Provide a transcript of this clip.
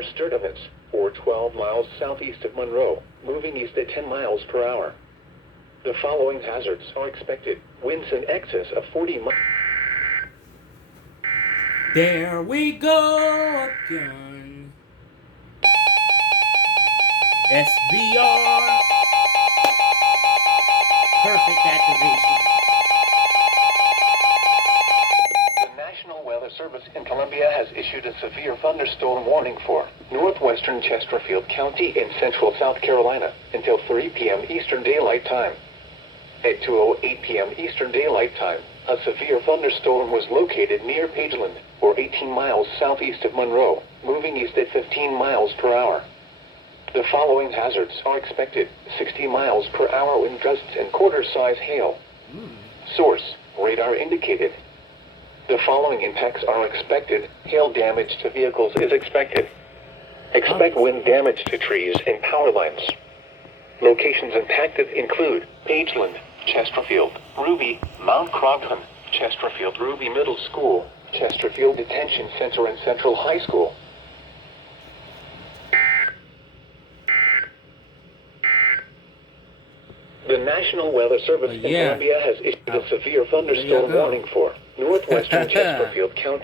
or Sturdivants, or 12 miles southeast of Monroe, moving east at 10 miles per hour. The following hazards are expected. Winds in excess of 40 miles. There we go again. SVR. Perfect activation. The National Weather Service in Columbia has issued a severe thunderstorm warning for northwestern Chesterfield County in central South Carolina until 3 p.m. Eastern Daylight Time. At 2:08 p.m. Eastern Daylight Time, a severe thunderstorm was located near Pageland, or 18 miles southeast of Monroe, moving east at 15 miles per hour. The following hazards are expected. 60 miles per hour wind gusts and quarter-size hail. Source: radar indicated. The following impacts are expected. Hail damage to vehicles is expected. Expect wind damage to trees and power lines. Locations impacted include Pageland, Chesterfield, Ruby, Mount Croton, Chesterfield Ruby Middle School, Chesterfield Detention Center and Central High School. The National Weather Service in Columbia has issued a severe thunderstorm warning for northwestern Chesterfield County.